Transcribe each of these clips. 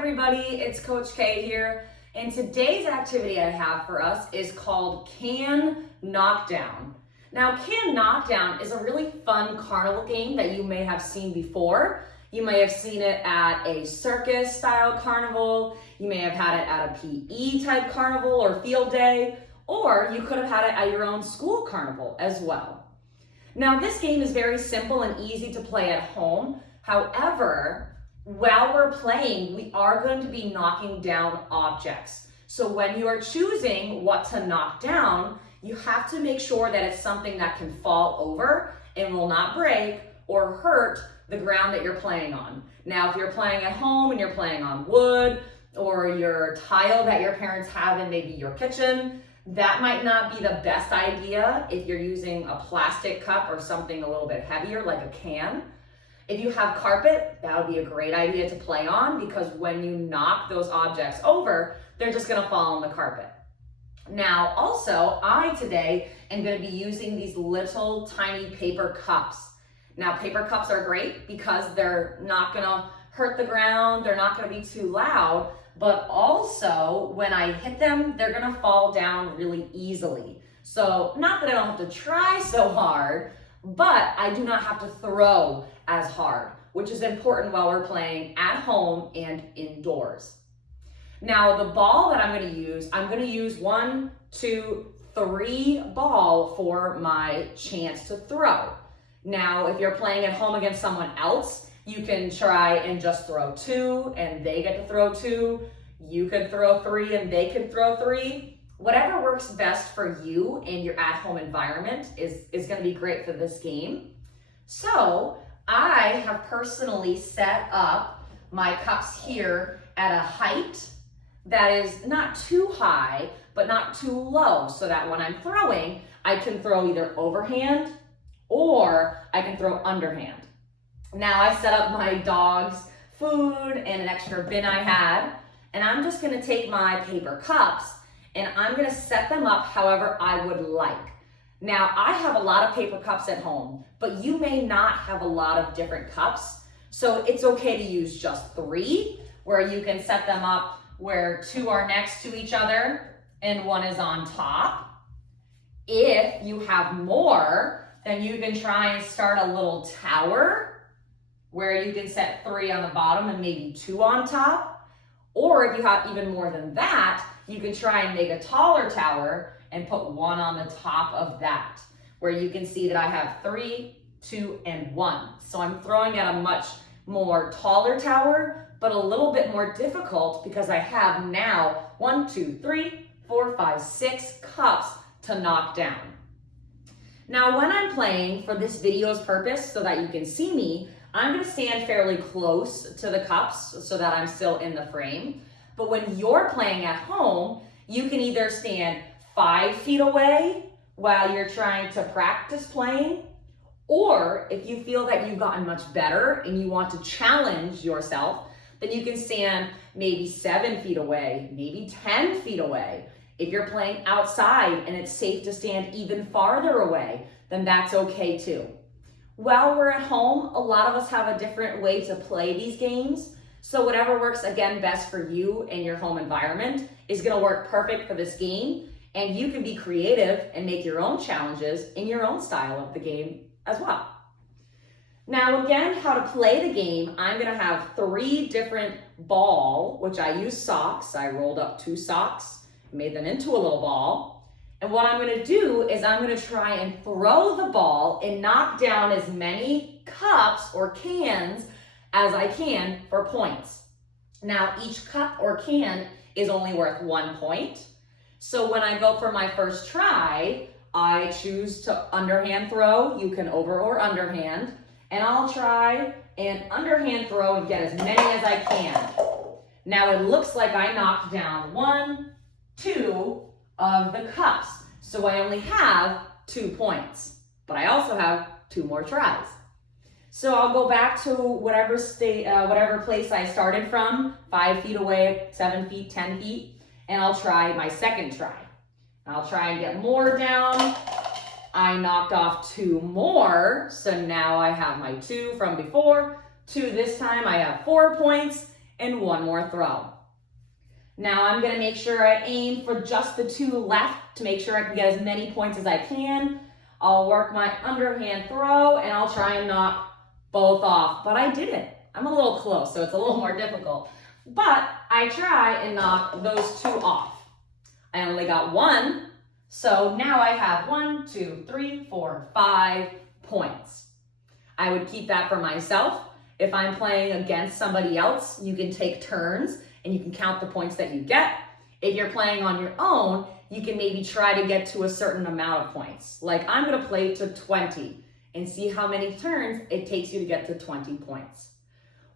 everybody, it's Coach K here, and today's activity I have for us is called Can Knockdown. Now, Can Knockdown is a really fun carnival game that you may have seen before. You may have seen it at a circus style carnival, you may have had it at a PE type carnival or field day, or you could have had it at your own school carnival as well. Now, this game is very simple and easy to play at home. However, while we're playing, we are going to be knocking down objects. So when you are choosing what to knock down, you have to make sure that it's something that can fall over and will not break or hurt the ground that you're playing on. Now, if you're playing at home and you're playing on wood or your tile that your parents have in maybe your kitchen, that might not be the best idea if you're using a plastic cup or something a little bit heavier like a can. If you have carpet, that would be a great idea to play on because when you knock those objects over, they're just gonna fall on the carpet. Now, also, I today am gonna be using these little tiny paper cups. Now, paper cups are great because they're not gonna hurt the ground, they're not gonna be too loud, but also when I hit them, they're gonna fall down really easily. So, not that I don't have to try so hard, but I do not have to throw as hard, which is important while we're playing at home and indoors. Now, the ball that I'm going to use 1, 2, 3 ball for my chance to throw. Now, if you're playing at home against someone else, you can try and just throw 2 and they get to throw 2. You could throw 3 and they could throw 3. Whatever works best for you and your at-home environment is going to be great for this game. So I have personally set up my cups here at a height that is not too high, but not too low, so that when I'm throwing, I can throw either overhand or I can throw underhand. Now I set up my dog's food and an extra bin I had, and I'm just going to take my paper cups and I'm gonna set them up however I would like. Now, I have a lot of paper cups at home, but you may not have a lot of different cups, so it's okay to use just 3, where you can set them up where 2 are next to each other and 1 is on top. If you have more, then you can try and start a little tower where you can set 3 on the bottom and maybe 2 on top. Or if you have even more than that, you can try and make a taller tower and put 1 on the top of that, where you can see that I have 3, 2, and 1. So I'm throwing at a much more taller tower, but a little bit more difficult because I have now 1, 2, 3, 4, 5, 6 cups to knock down. Now, when I'm playing for this video's purpose so that you can see me, I'm gonna stand fairly close to the cups so that I'm still in the frame. But when you're playing at home, you can either stand 5 feet away while you're trying to practice playing, or if you feel that you've gotten much better and you want to challenge yourself, then you can stand maybe 7 feet away, maybe 10 feet away. If you're playing outside and it's safe to stand even farther away, then that's okay too. While we're at home, a lot of us have a different way to play these games. So whatever works, again, best for you and your home environment is gonna work perfect for this game. And you can be creative and make your own challenges in your own style of the game as well. Now, again, how to play the game, I'm gonna have 3 different ball, which I use socks. I rolled up 2 socks, made them into a little ball. And what I'm gonna do is I'm gonna try and throw the ball and knock down as many cups or cans as I can for points. Now, each cup or can is only worth 1 point. So when I go for my first try, I choose to underhand throw. You can over or underhand. And I'll try and underhand throw and get as many as I can. Now, it looks like I knocked down 1, 2 of the cups. So I only have 2 points, but I also have 2 more tries. So I'll go back to whatever place I started from, 5 feet away, 7 feet, 10 feet, and I'll try my second try. I'll try and get more down. I knocked off 2 more, so now I have my 2 from before. 2 this time, I have 4 points, and one more throw. Now I'm gonna make sure I aim for just the two left to make sure I can get as many points as I can. I'll work my underhand throw and I'll try and knock both off, but I didn't. I'm a little close, so it's a little more difficult. But I try and knock those two off. I only got one, so now I have 1, 2, 3, 4, 5 points. I would keep that for myself. If I'm playing against somebody else, you can take turns and you can count the points that you get. If you're playing on your own, you can maybe try to get to a certain amount of points. Like I'm gonna play to 20 and see how many turns it takes you to get to 20 points.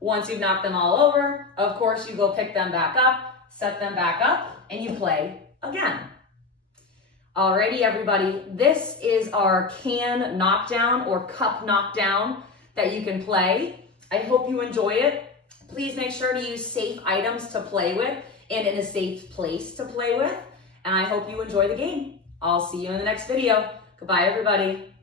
Once you've knocked them all over, of course you go pick them back up, set them back up, and you play again. Alrighty, everybody, this is our can knockdown or cup knockdown that you can play. I hope you enjoy it. Please make sure to use safe items to play with and in a safe place to play with. And I hope you enjoy the game. I'll see you in the next video. Goodbye, everybody.